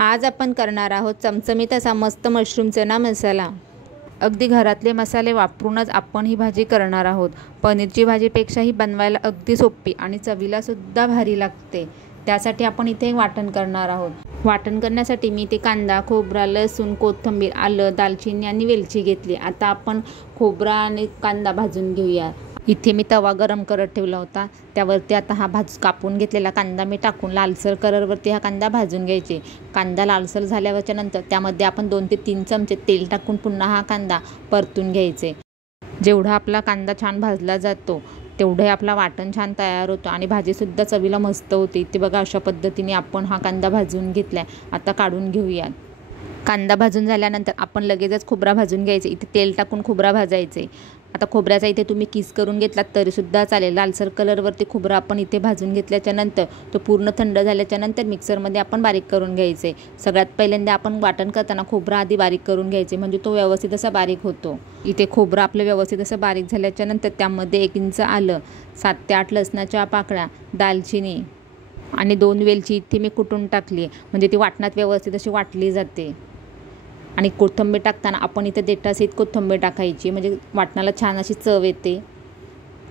आज आपण करणार आहोत चमचमीत असा मस्त मशरूम चना मसाला। अगदी घरातले मसाले वापरूनच आपण ही भाजी करणार आहोत। पनीरची भाजीपेक्षा ही बनवायला अगदी सोपी आणि चवीला सुद्धा भारी लागते। त्यासाठी आपण इथे वाटण करणार आहोत। वाटण करण्यासाठी मी इथे कांदा, खोबरा, लसूण, कोथिंबीर, आलं, दालचिनी आणि वेलची घेतली। आता आपण खोबरा आणि कांदा भाजून घेऊया। इथे मी तवा गरम करत ठेवला होता, त्यावरती आता हा कापून घेतलेला कांदा मी टाकून लालसर कलरवरती हा कांदा भाजून घ्यायचे। कांदा लालसर झाल्यावरच्या नंतर त्यामध्ये आपण 2 ते 3 चमचे तेल टाकून पुन्हा हा कांदा परतून घ्यायचे। जेवढा आपला कांदा छान भाजला जातो तेवढे आपला वाटण छान तयार होतो आणि भाजीसुद्धा चवीला मस्त होते। इथे बघा अशा पद्धतीने आपण हा कांदा भाजून घेतलाय। आता काढून घेऊया। कांदा भाजून झाल्यानंतर आपण लगेचच खोबरा भाजून घ्यायचे। इथे तेल टाकून खोबरा भाजायचे। आता खोबऱ्याचा इथे तुम्ही किस करून घेतलात तरीसुद्धा चालेल। लालसर कलरवरती खोबरा आपण इथे भाजून घेतल्याच्या नंतर तो पूर्ण थंड झाल्याच्या नंतर मिक्सरमध्ये आपण बारीक करून घ्यायचे। सगळ्यात पहिल्यांदा आपण वाटण करताना खोबरा आधी बारीक करून घ्यायचे, म्हणजे तो व्यवस्थित असा बारीक होतो। इथे खोबरा आपलं व्यवस्थित असं बारीक झाल्याच्या नंतर त्यामध्ये 1 इंच आलं, 7 ते 8 लसणाच्या पाकळ्या, दालचिनी आणि 2 वेलची इथे मी कुटून टाकली, म्हणजे ती वाटणात व्यवस्थित अशी वाटली जाते। आणि कोथिंबीर टाकताना आपण इथे देठासहित कोथिंबीर टाकायची, म्हणजे वाटणाला छान अशी चव येते।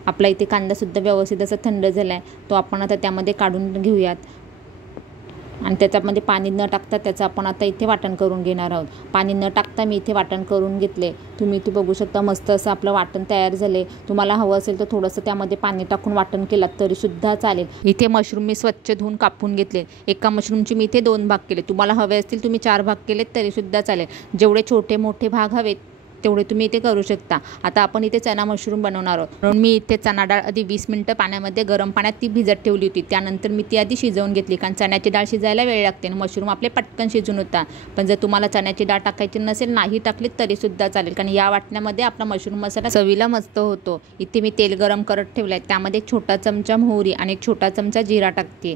आपला इथे कांदासुद्धा व्यवस्थित असा थंड झाला आहे, तो आपण आता त्यामध्ये काढून घेऊयात आणि त्याच्यामध्ये पाणी न टाकता त्याचं आपण आता इथे वाटण करून घेणार आहोत। पाणी न टाकता मी इथे वाटण करून घेतले। तुम्ही इथे बघू शकता मस्त असं आपलं वाटण तयार झाले। तुम्हाला हवं असेल तर थोडंसं त्यामध्ये पाणी टाकून वाटण केलं तरीसुद्धा चालेल। इथे मशरूम मी स्वच्छ धुवून कापून घेतले। एका मशरूमचे मी इथे 2 भाग केले। तुम्हाला हवे असतील तुम्ही 4 भाग केलेत तरीसुद्धा चालेल। जेवढे छोटे मोठे भाग हवेत तेवढे तुम्ही इथे करू शकता। आता आपण इथे चना मशरूम बनवणार आहोत, म्हणून मी इथे चना डाळ आधी 20 मिनिटं पाण्यामध्ये गरम पाण्यात ती भिजत ठेवली होती। त्यानंतर मी ती आधी शिजवून घेतली, कारण चण्याची डाळ शिजायला वेळ लागते आणि मशरूम आपले पटकन शिजून होतात। पण जर तुम्हाला चण्याची डाळ टाकायची नसेल, नाही टाकली तरीसुद्धा चालेल, कारण या वाटण्यामध्ये आपला मशरूम मसाला चवीला मस्त होतो। इथे मी तेल गरम करत ठेवलं आहे, त्यामध्ये 1 छोटा चमचा मोहरी आणि 1 छोटा चमचा जिरा टाकते।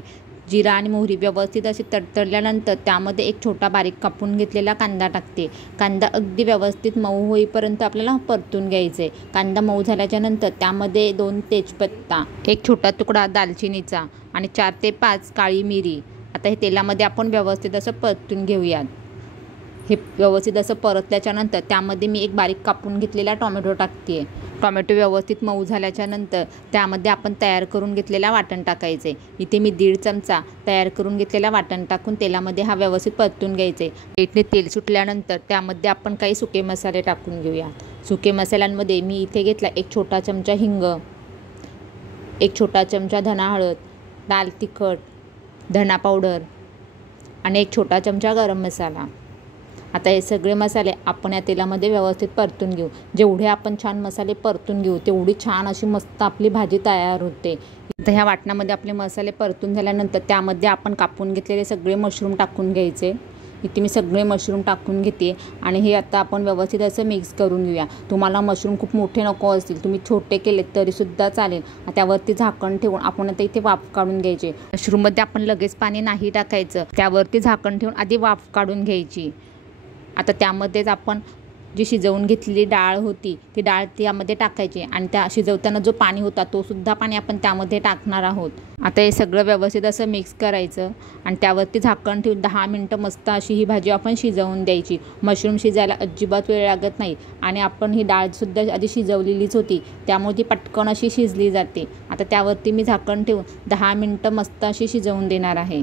जिरा आणि मोहरी व्यवस्थित अशी तडतडल्यानंतर त्यामध्ये 1 छोटा बारीक कापून घेतलेला कांदा टाकते। कांदा अगदी व्यवस्थित मऊ होईपर्यंत आपल्याला परतून घ्यायचे। कांदा मऊ झाल्याच्या नंतर त्यामध्ये 2 तेजपत्ता, 1 छोटा तुकडा दालचिनीचा आणि 4 ते 5 काळी मिरी आता हे तेलामध्ये आपण व्यवस्थित असं परतून घेऊयात। हे व्यवस्थित असं परतल्याच्या नंतर त्यामध्ये मी 1 बारीक कापून घेतलेला टोमॅटो टाकते। टोमॅटो व्यवस्थित मऊ झाल्याच्या नंतर त्यामध्ये आपण तयार करून घेतलेला वाटण टाकायचे। इथे मी 1.5 चमचा तयार करून घेतलेला वाटण टाकून तेलामध्ये हा व्यवस्थित परतून घ्यायचे। इथे तेल सुटल्यानंतर त्यामध्ये आपण काही सुके मसाले टाकून घेऊया। सुके मसाल्यांमध्ये मी इथे घेतला 1 छोटा चमचा हिंग, 1 छोटा चमचा धना हळद, लाल तिखट, धना पावडर आणि 1 छोटा चमचा गरम मसाला। आता हे सगळे मसाले आपण या तेलामध्ये व्यवस्थित परतून घेऊ। जेवढे आपण छान मसाले परतून घेऊ तेवढी छान अशी मस्त आपली भाजी तयार होते। इथं ह्या वाटणामध्ये आपले मसाले परतून झाल्यानंतर त्यामध्ये आपण कापून घेतलेले सगळे मशरूम टाकून घ्यायचे। इथे मी सगळे मशरूम टाकून घेते आणि हे आता आपण व्यवस्थित असं मिक्स करून घेऊया। तुम्हाला मशरूम खूप मोठे नको असतील, तुम्ही छोटे केलेत तरीसुद्धा चालेल। त्यावरती झाकण ठेवून आपण आता इथे वाफ काढून घ्यायचे। मशरूममध्ये आपण लगेच पाणी नाही टाकायचं, त्यावरती झाकण ठेवून आधी वाफ काढून घ्यायची। आता त्यामध्येच आपण जी शिजवून घेतलेली डाळ होती ती डाळ त्यामध्ये टाकायची आणि त्या शिजवताना जो पाणी होता तो सुद्धा पाणी आपण त्यामध्ये टाकणार आहोत। आता हे सगळं व्यवस्थित असं मिक्स करायचं आणि त्यावरती झाकण ठेवून 10 मिनिटं मस्त अशी ही भाजी आपण शिजवून द्यायची। मशरूम शिजायला अजिबात वेळ लागत नाही आणि आपण ही डाळसुद्धा आधी शिजवलेलीच होती, त्यामुळे ती पटकन अशी शिजली जाते। आता त्यावरती मी झाकण ठेवून 10 मिनिटं मस्त अशी शिजवून देणार आहे।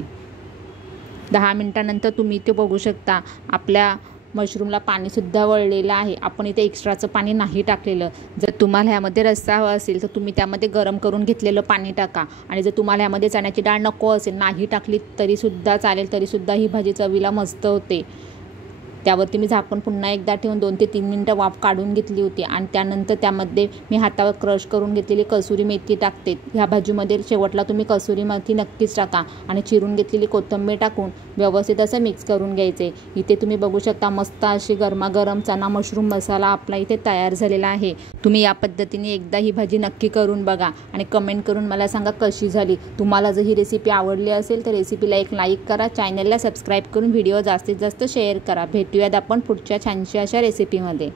10 मिनिटानंतर तुम्ही इथे बघू शकता आपल्या मशरूमला पाणीसुद्धा वळलेलं आहे। आपण इथे एक्स्ट्राचं पाणी नाही टाकलेलं। जर तुम्हाला ह्यामध्ये रस्सा हवा असेल तर तुम्ही त्यामध्ये गरम करून घेतलेलं पाणी टाका आणि जर तुम्हाला ह्यामध्ये चण्याची डाळ नको असेल, नाही टाकली तरीसुद्धा चालेल, तरीसुद्धा ही भाजी चवीला मस्त होते। त्यावरती मी झाकण पुन्हा एकदा ठेवून 2 ते 3 मिनिटं वाफ काढून घेतली होती आणि त्यानंतर त्यामध्ये मी हातावर क्रश करून घेतलेली कसुरी मेथी टाकते। ह्या भाजीमध्ये शेवटला तुम्ही कसुरी मेथी नक्कीच टाका आणि चिरून घेतलेली कोथिंबीर टाकून व्यवस्थित असं मिक्स करून घ्यायचे। इथे तुम्ही बघू शकता मस्त अशी गरमागरम चना मशरूम मसाला आपला इथे तयार झालेला आहे। तुम्ही या पद्धतीने एकदा ही भाजी नक्की करून बघा आणि कमेंट करून मला सांगा कशी झाली। तुम्हाला जर ही रेसिपी आवडली असेल तर रेसिपीला एक लाईक करा, चॅनलला सबस्क्राईब करून व्हिडिओ जास्तीत जास्त शेअर करा। भेटूयात आपण पुढच्या छानशा अशा रेसिपीमध्ये।